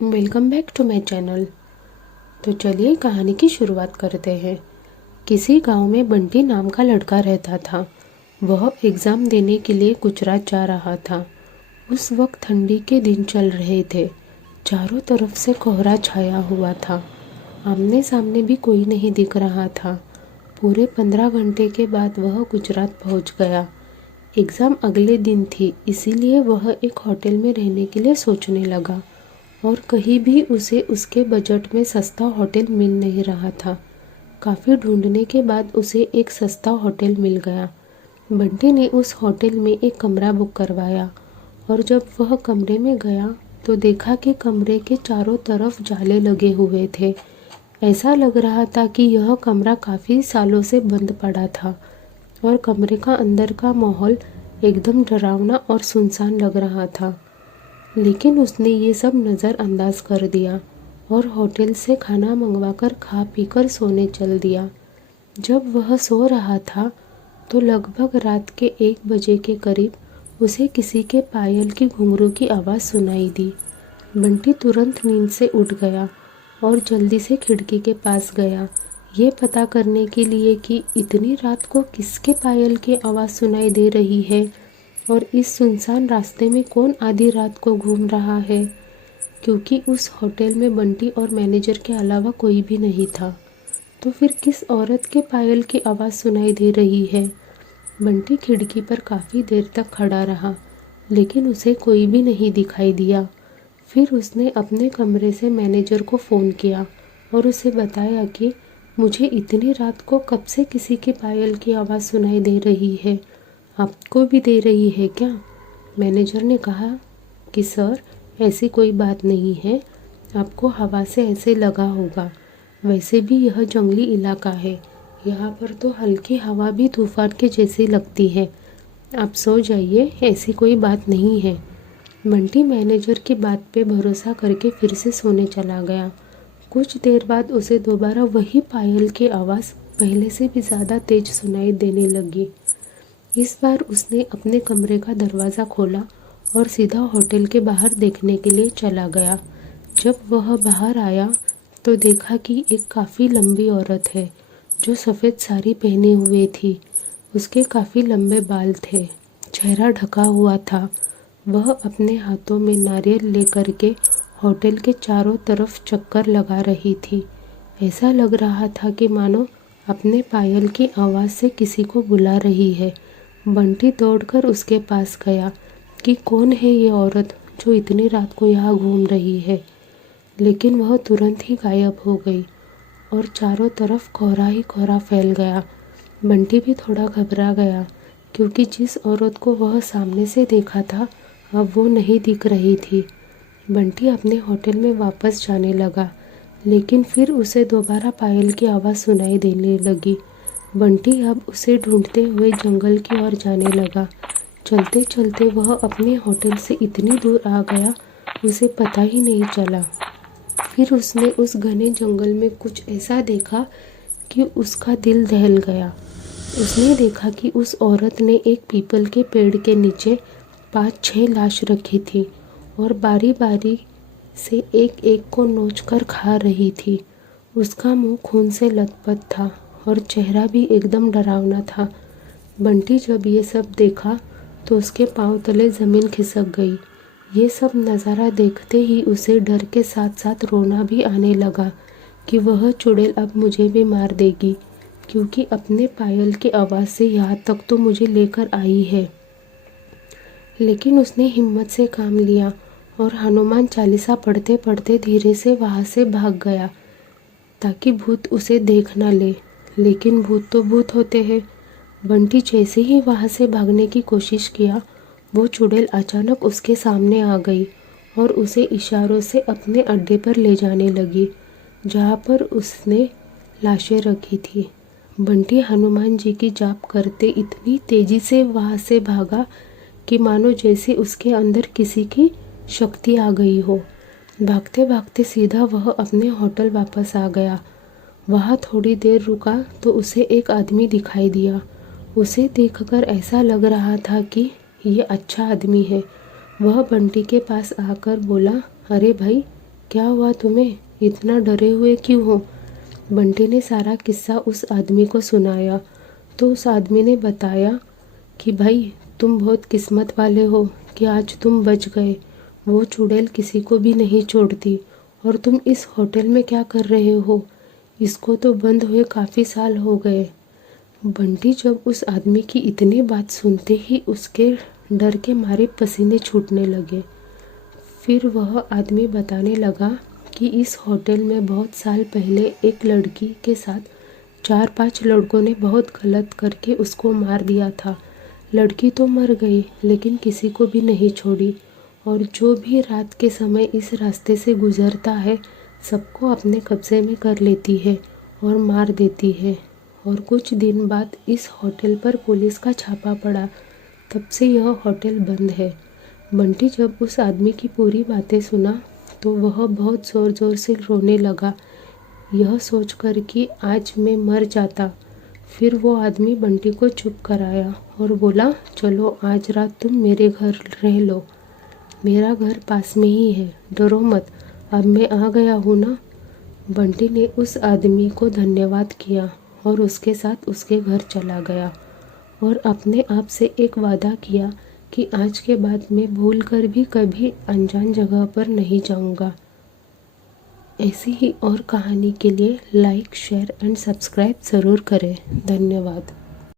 Welcome back to my channel. तो चलिए कहानी की शुरुआत करते हैं। किसी गांव में बंटी नाम का लड़का रहता था। वह एग्ज़ाम देने के लिए गुजरात जा रहा था। उस वक्त ठंडी के दिन चल रहे थे। चारों तरफ से कोहरा छाया हुआ था। आमने सामने भी कोई नहीं दिख रहा था। पूरे 15 घंटे के बाद वह गुजरात पहुंच गया। एग्ज़ाम अगले दिन थी, इसीलिए वह एक होटल में रहने के लिए सोचने लगा और कहीं भी उसे उसके बजट में सस्ता होटल मिल नहीं रहा था। काफ़ी ढूंढने के बाद उसे एक सस्ता होटल मिल गया। बंटी ने उस होटल में एक कमरा बुक करवाया और जब वह कमरे में गया तो देखा कि कमरे के चारों तरफ जाले लगे हुए थे। ऐसा लग रहा था कि यह कमरा काफ़ी सालों से बंद पड़ा था और कमरे का अंदर का माहौल एकदम डरावना और सुनसान लग रहा था। लेकिन उसने ये सब नज़रअंदाज कर दिया और होटल से खाना मंगवाकर खा पीकर सोने चल दिया। जब वह सो रहा था तो लगभग रात के 1 बजे के करीब उसे किसी के पायल की घुंघरू की आवाज़ सुनाई दी। बंटी तुरंत नींद से उठ गया और जल्दी से खिड़की के पास गया, ये पता करने के लिए कि इतनी रात को किसके पायल की आवाज़ सुनाई दे रही है और इस सुनसान रास्ते में कौन आधी रात को घूम रहा है, क्योंकि उस होटल में बंटी और मैनेजर के अलावा कोई भी नहीं था। तो फिर किस औरत के पायल की आवाज़ सुनाई दे रही है। बंटी खिड़की पर काफ़ी देर तक खड़ा रहा, लेकिन उसे कोई भी नहीं दिखाई दिया। फिर उसने अपने कमरे से मैनेजर को फ़ोन किया और उसे बताया कि मुझे इतनी रात को कब से किसी की पायल की आवाज़ सुनाई दे रही है, आपको भी दे रही है क्या? मैनेजर ने कहा कि सर, ऐसी कोई बात नहीं है, आपको हवा से ऐसे लगा होगा। वैसे भी यह जंगली इलाका है, यहाँ पर तो हल्की हवा भी तूफान के जैसी लगती है। आप सो जाइए, ऐसी कोई बात नहीं है। बंटी मैनेजर की बात पे भरोसा करके फिर से सोने चला गया। कुछ देर बाद उसे दोबारा वही पायल की आवाज़ पहले से भी ज़्यादा तेज सुनाई देने लगी। इस बार उसने अपने कमरे का दरवाज़ा खोला और सीधा होटल के बाहर देखने के लिए चला गया। जब वह बाहर आया तो देखा कि एक काफ़ी लंबी औरत है जो सफ़ेद साड़ी पहने हुए थी। उसके काफ़ी लंबे बाल थे, चेहरा ढका हुआ था। वह अपने हाथों में नारियल लेकर के होटल के चारों तरफ चक्कर लगा रही थी। ऐसा लग रहा था कि मानो अपने पायल की आवाज़ से किसी को बुला रही है। बंटी दौड़कर उसके पास गया कि कौन है ये औरत जो इतनी रात को यहाँ घूम रही है, लेकिन वह तुरंत ही गायब हो गई और चारों तरफ कोहरा ही कोहरा फैल गया। बंटी भी थोड़ा घबरा गया क्योंकि जिस औरत को वह सामने से देखा था अब वो नहीं दिख रही थी। बंटी अपने होटल में वापस जाने लगा, लेकिन फिर उसे दोबारा पायल की आवाज़ सुनाई देने लगी। बंटी अब उसे ढूंढते हुए जंगल की ओर जाने लगा। चलते चलते वह अपने होटल से इतनी दूर आ गया उसे पता ही नहीं चला। फिर उसने उस घने जंगल में कुछ ऐसा देखा कि उसका दिल दहल गया। उसने देखा कि उस औरत ने एक पीपल के पेड़ के नीचे 5-6 लाश रखी थी और बारी बारी से एक एक को नोच कर खा रही थी। उसका मुंह खून से लथपथ था और चेहरा भी एकदम डरावना था। बंटी जब ये सब देखा तो उसके पांव तले ज़मीन खिसक गई। ये सब नज़ारा देखते ही उसे डर के साथ साथ रोना भी आने लगा कि वह चुड़ैल अब मुझे भी मार देगी, क्योंकि अपने पायल की आवाज़ से यहाँ तक तो मुझे लेकर आई है। लेकिन उसने हिम्मत से काम लिया और हनुमान चालीसा पढ़ते पढ़ते धीरे से वहाँ से भाग गया ताकि भूत उसे देख ना ले। लेकिन भूत तो भूत होते हैं। बंटी जैसे ही वहाँ से भागने की कोशिश किया, वो चुड़ैल अचानक उसके सामने आ गई और उसे इशारों से अपने अड्डे पर ले जाने लगी, जहाँ पर उसने लाशें रखी थी। बंटी हनुमान जी की जाप करते इतनी तेज़ी से वहाँ से भागा कि मानो जैसे उसके अंदर किसी की शक्ति आ गई हो। भागते भागते सीधा वह अपने होटल वापस आ गया। वहाँ थोड़ी देर रुका तो उसे एक आदमी दिखाई दिया। उसे देखकर ऐसा लग रहा था कि ये अच्छा आदमी है। वह बंटी के पास आकर बोला, अरे भाई, क्या हुआ तुम्हें? इतना डरे हुए क्यों हो? बंटी ने सारा किस्सा उस आदमी को सुनाया तो उस आदमी ने बताया कि भाई तुम बहुत किस्मत वाले हो कि आज तुम बच गए। वो चुड़ैल किसी को भी नहीं छोड़ती। और तुम इस होटल में क्या कर रहे हो? इसको तो बंद हुए काफ़ी साल हो गए। बंटी जब उस आदमी की इतनी बात सुनते ही उसके डर के मारे पसीने छूटने लगे। फिर वह आदमी बताने लगा कि इस होटल में बहुत साल पहले एक लड़की के साथ 4-5 लड़कों ने बहुत गलत करके उसको मार दिया था। लड़की तो मर गई लेकिन किसी को भी नहीं छोड़ी, और जो भी रात के समय इस रास्ते से गुजरता है सबको अपने कब्जे में कर लेती है और मार देती है। और कुछ दिन बाद इस होटल पर पुलिस का छापा पड़ा, तब से यह होटल बंद है। बंटी जब उस आदमी की पूरी बातें सुना तो वह बहुत ज़ोर ज़ोर से रोने लगा, यह सोचकर कि आज मैं मर जाता। फिर वो आदमी बंटी को चुप कराया और बोला, चलो आज रात तुम मेरे घर रह लो। मेरा घर पास में ही है, डरो मत, अब मैं आ गया हूँ ना। बंटी ने उस आदमी को धन्यवाद किया और उसके साथ उसके घर चला गया और अपने आप से एक वादा किया कि आज के बाद मैं भूल कर भी कभी अनजान जगह पर नहीं जाऊंगा। ऐसी ही और कहानी के लिए लाइक, शेयर एंड सब्सक्राइब ज़रूर करें। धन्यवाद।